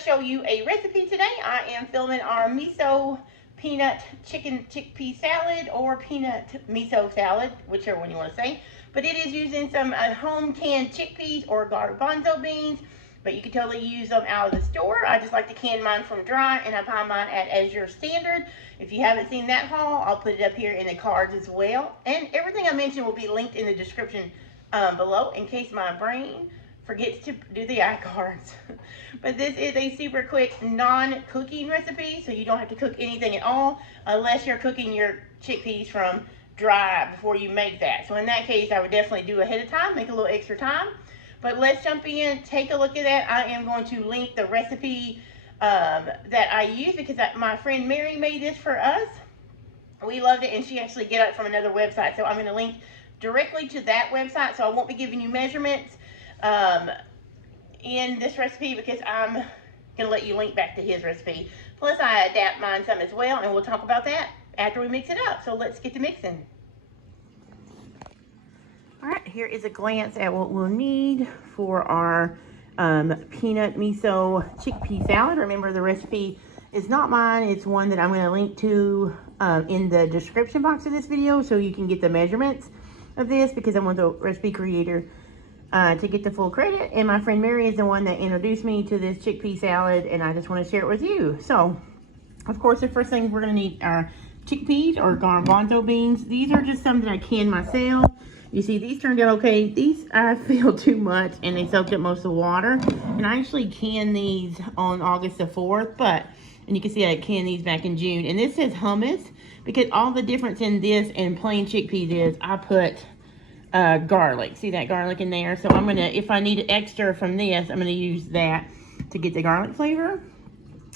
show you a recipe today. I am filming our miso peanut chicken chickpea salad, or peanut miso salad, whichever one you want to say. But it is using some home canned chickpeas or garbanzo beans, but you can totally use them out of the store. I just like to can mine from dry, and I buy mine at As Your Standard. If you haven't seen that haul, I'll put it up here in the cards as well. And everything I mentioned will be linked in the description below, in case my brain forgets to do the iCards. But this is a super quick non-cooking recipe, so you don't have to cook anything at all unless you're cooking your chickpeas from dry before you make that. So in that case, I would definitely do ahead of time, make a little extra time. But let's jump in, take a look at that. I am going to link the recipe that I use, because my friend Mary made this for us. We loved it, and she actually got it from another website. So I'm going to link directly to that website, so I won't be giving you measurements in this recipe, because I'm going to let you link back to his recipe. Plus, I adapt mine some as well, and we'll talk about that after we mix it up. So let's get to mixing. All right, here is a glance at what we'll need for our peanut miso chickpea salad. Remember, the recipe is not mine. It's one that I'm going to link to in the description box of this video, so you can get the measurements of this, because I want the recipe creator to get the full credit. And my friend Mary is the one that introduced me to this chickpea salad, and I just want to share it with you. So, of course, the first thing we're going to need are chickpeas or garbanzo beans. These are just some that I canned myself. You see, these turned out okay. These I feel too much, and they soaked up most of the water. And I actually canned these on August the 4th, and you can see I canned these back in June. And this says hummus, because all the difference in this and plain chickpeas is I put garlic. See that garlic in there? So I'm gonna, if I need extra from this, I'm gonna use that to get the garlic flavor.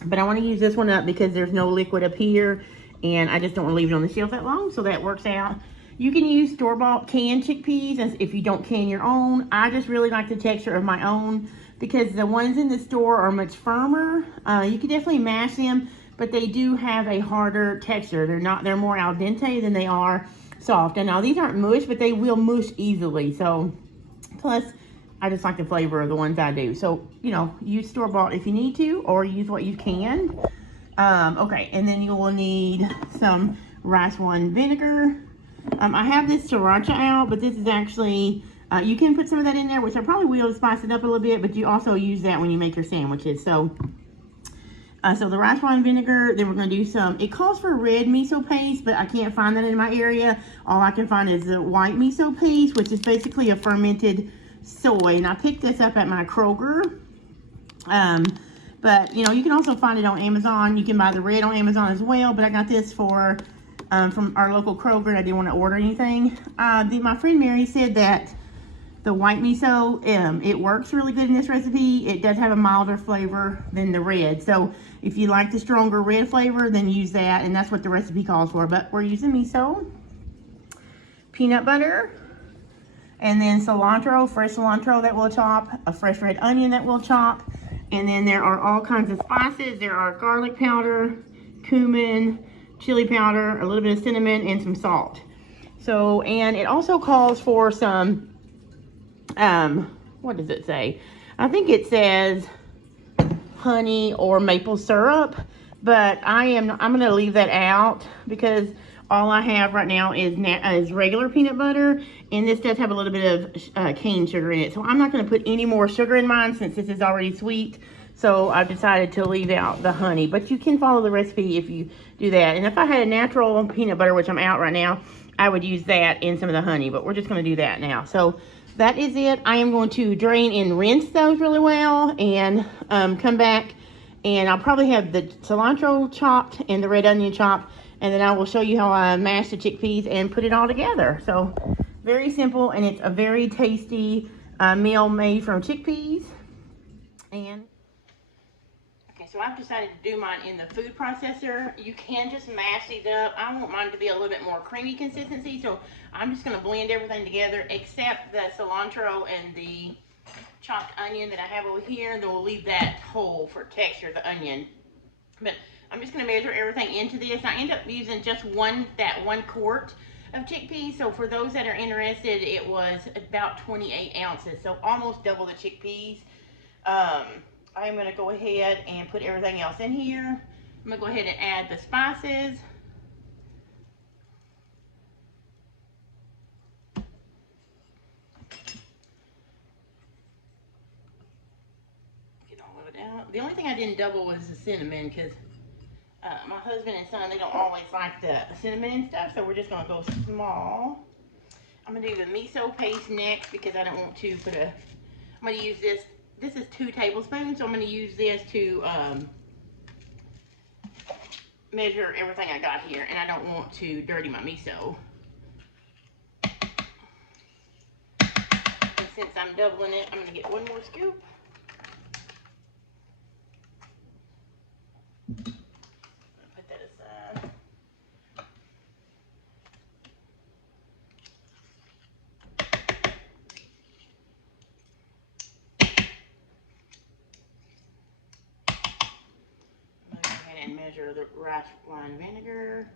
But I want to use this one up because there's no liquid up here, and I just don't want to leave it on the shelf that long, so that works out. You can use store-bought canned chickpeas if you don't can your own. I just really like the texture of my own, because the ones in the store are much firmer. You can definitely mash them, but they do have a harder texture. They're more al dente than they are soft. And now these aren't mush, but they will mush easily. So, plus, I just like the flavor of the ones I do. So, you know, use store-bought if you need to, or use what you can. Okay, and then you will need some rice wine vinegar. I have this sriracha out, but this is actually, you can put some of that in there, which I probably will spice it up a little bit, but you also use that when you make your sandwiches. So, so the rice wine vinegar, then we're going to do some, it calls for red miso paste, but I can't find that in my area. All I can find is the white miso paste, which is basically a fermented soy. And I picked this up at my Kroger. But, you know, you can also find it on Amazon. You can buy the red on Amazon as well, but I got this for from our local Kroger, and I didn't want to order anything. My friend Mary said that the white miso, it works really good in this recipe. It does have a milder flavor than the red. So if you like the stronger red flavor, then use that, and that's what the recipe calls for. But we're using miso, peanut butter, and then cilantro, fresh cilantro that we'll chop, a fresh red onion that we'll chop, and then there are all kinds of spices. There are garlic powder, cumin, chili powder, a little bit of cinnamon, and some salt. So, and it also calls for some, what does it say? I think it says honey or maple syrup, but I'm going to leave that out, because all I have right now is regular peanut butter, and this does have a little bit of cane sugar in it. So I'm not going to put any more sugar in mine, since this is already sweet. So I've decided to leave out the honey, but you can follow the recipe if you do that. And if I had a natural peanut butter, which I'm out right now, I would use that in some of the honey, but we're just going to do that now. So that is it. I am going to drain and rinse those really well, and come back, and I'll probably have the cilantro chopped and the red onion chopped, and then I will show you how I mash the chickpeas and put it all together. So very simple, and it's a very tasty meal made from chickpeas. And so I've decided to do mine in the food processor. You can just mash these up. I want mine to be a little bit more creamy consistency, so I'm just going to blend everything together except the cilantro and the chopped onion that I have over here, and then we'll leave that whole for texture, the onion. But I'm just going to measure everything into this. I end up using just that one quart of chickpeas. So for those that are interested, it was about 28 ounces, so almost double the chickpeas. I'm going to go ahead and put everything else in here. I'm going to go ahead and add the spices. Get all of it out. The only thing I didn't double was the cinnamon because my husband and son, they don't always like the cinnamon and stuff, so we're just going to go small. I'm going to do the miso paste next because I don't want to put a... I'm going to use this. This is 2 tablespoons, so I'm going to use this to measure everything I got here, and I don't want to dirty my miso. And since I'm doubling it, I'm going to get 1 more scoop. Put that aside. And measure the rice wine vinegar.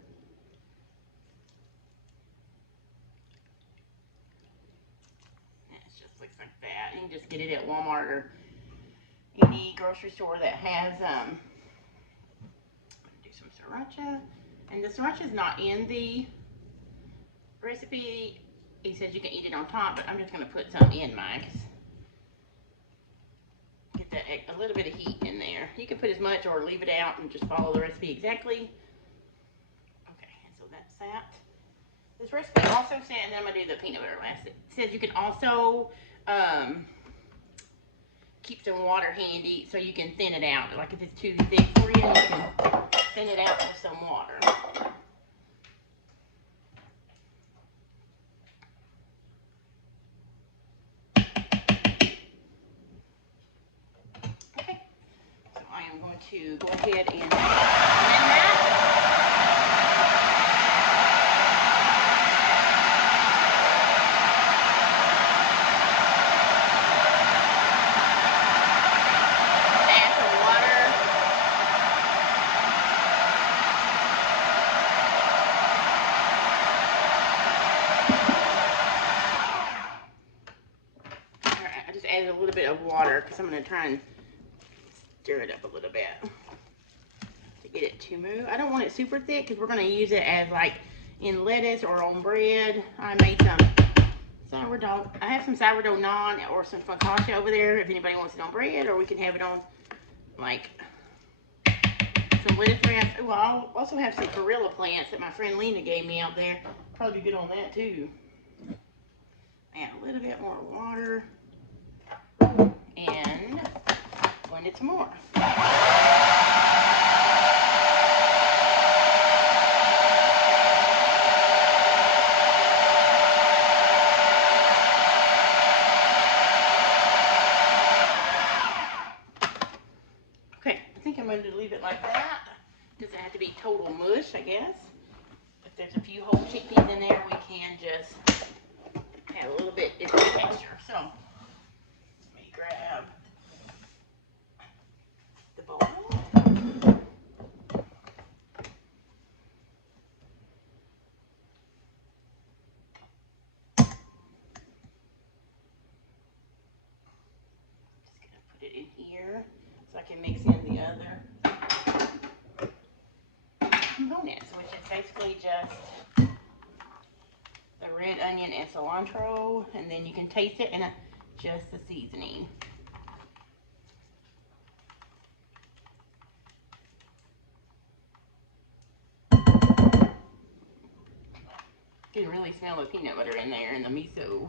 And it just looks like that. You can just get it at Walmart or any grocery store that has do some sriracha. And the sriracha is not in the recipe. He says you can eat it on top, but I'm just going to put some in mine. Get that a little bit of heat in there. You can put as much or leave it out and just follow the recipe exactly. Okay, and so that's that. This recipe also said, and then I'm going to do the peanut butter last. It says you can also keep some water handy so you can thin it out. Like if it's too thick for you, you can thin it out with some water. I'm going to go ahead and blend that. Add some water. All right, I just added a little bit of water because I'm going to try and stir it up a little bit to get it to move. I don't want it super thick because we're going to use it as like in lettuce or on bread. I made some sourdough. I have some sourdough naan or some focaccia over there if anybody wants it on bread, or we can have it on like some lettuce wraps. Oh, I'll also have some perilla plants that my friend Lena gave me out there. Probably be good on that too. Add a little bit more water and blend it some more. Okay, I think I'm going to leave it like that. Doesn't have to be total mush, I guess. If there's a few whole chickpeas in there, we can just add a little bit extra texture. So, let me grab the bowl. So I can mix in the other components, which is basically just the red onion and cilantro, and then you can taste it and adjust the seasoning. You can really smell the peanut butter in there and the miso.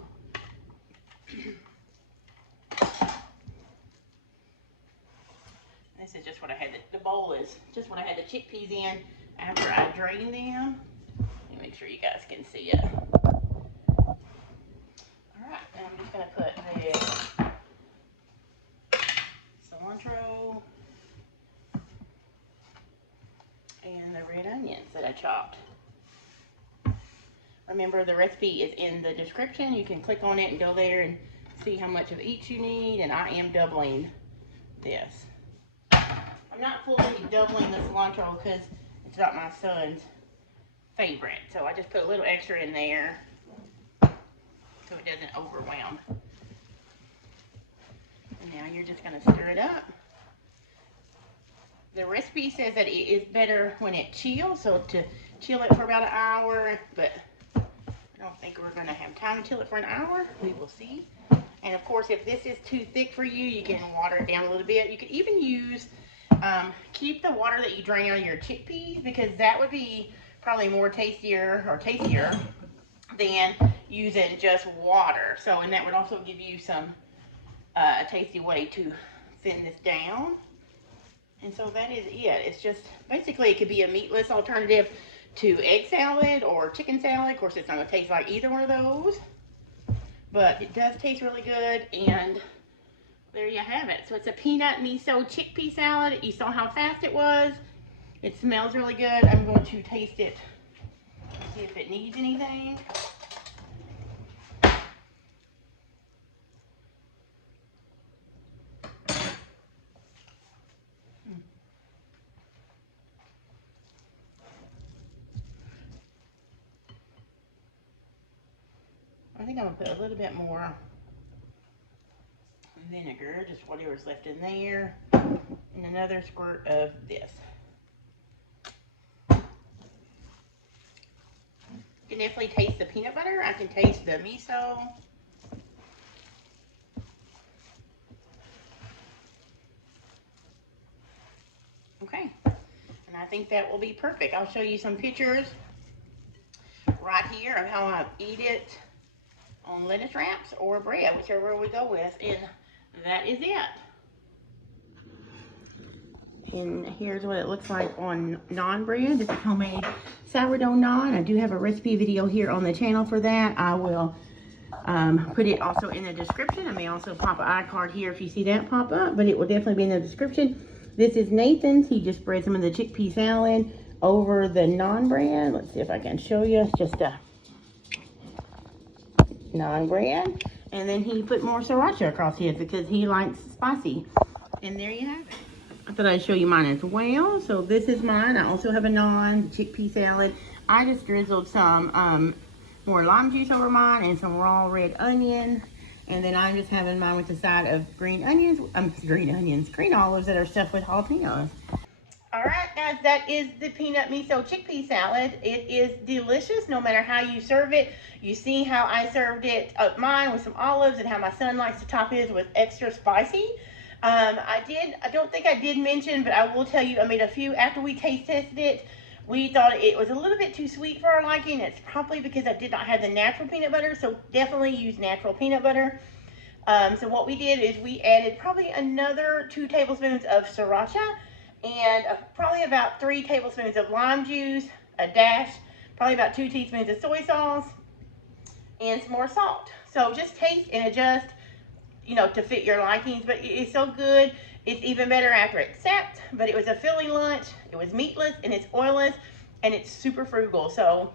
This is just what I had, the bowl is just what I had the chickpeas in after I drained them. Let me make sure you guys can see it. Alright, and I'm just going to put the cilantro and the red onions that I chopped. Remember, the recipe is in the description. You can click on it and go there and see how much of each you need, and I am doubling this. I'm not fully doubling the cilantro because it's not my son's favorite. So I just put a little extra in there so it doesn't overwhelm. And now you're just going to stir it up. The recipe says that it is better when it chills, so to chill it for about an hour, but I don't think we're going to have time to chill it for an hour. We will see. And of course, if this is too thick for you, you can water it down a little bit. You could even use, keep the water that you drain on your chickpeas, because that would be probably more tastier than using just water. So, and that would also give you some, a tasty way to thin this down. And so that is it. It's just, basically it could be a meatless alternative to egg salad or chicken salad. Of course, it's not going to taste like either one of those, but it does taste really good. And there you have it. So it's a peanut miso chickpea salad. You saw how fast it was. It smells really good. I'm going to taste it, see if it needs anything. I think I'm going to put a little bit more vinegar, just whatever's left in there, and another squirt of this. You can definitely taste the peanut butter. I can taste the miso. Okay, and I think that will be perfect. I'll show you some pictures right here of how I eat it on lettuce wraps or bread, whichever we go with, and that is it. And here's what it looks like on naan bread. This is homemade sourdough naan. I do have a recipe video here on the channel for that. I will put it also in the description. I may also pop an iCard here if you see that pop up, but it will definitely be in the description. This is Nathan's. He just spread some of the chickpea salad over the naan bread. Let's see if I can show you. It's just a naan bread, and then he put more sriracha across his because he likes spicy. And there you have it. I thought I'd show you mine as well. So this is mine. I also have a naan chickpea salad. I just drizzled some more lime juice over mine and some raw red onion, and then I'm just having mine with the side of green olives that are stuffed with jalapenos. All right, guys, that is the peanut miso chickpea salad. It is delicious no matter how you serve it. You see how I served it up mine with some olives and how my son likes to top his with extra spicy. I don't think I did mention, but I will tell you, I made a few after we taste tested it. We thought it was a little bit too sweet for our liking. It's probably because I did not have the natural peanut butter, so definitely use natural peanut butter. So what we did is we added probably another 2 tablespoons of sriracha, and probably about 3 tablespoons of lime juice, a dash, probably about 2 teaspoons of soy sauce, and some more salt. So just taste and adjust, you know, to fit your likings. But it's so good. It's even better after it's sapped. But it was a filling lunch. It was meatless and it's oilless and it's super frugal. So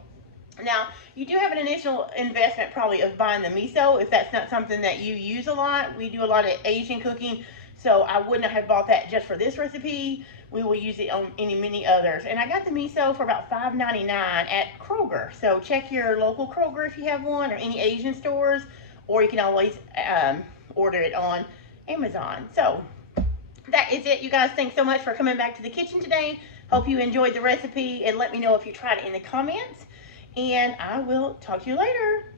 now you do have an initial investment probably of buying the miso if that's not something that you use a lot. We do a lot of Asian cooking, so I wouldn't have bought that just for this recipe. We will use it on many others. And I got the miso for about $5.99 at Kroger. So check your local Kroger if you have one, or any Asian stores, or you can always order it on Amazon. So that is it, you guys. Thanks so much for coming back to the kitchen today. Hope you enjoyed the recipe, and let me know if you tried it in the comments. And I will talk to you later.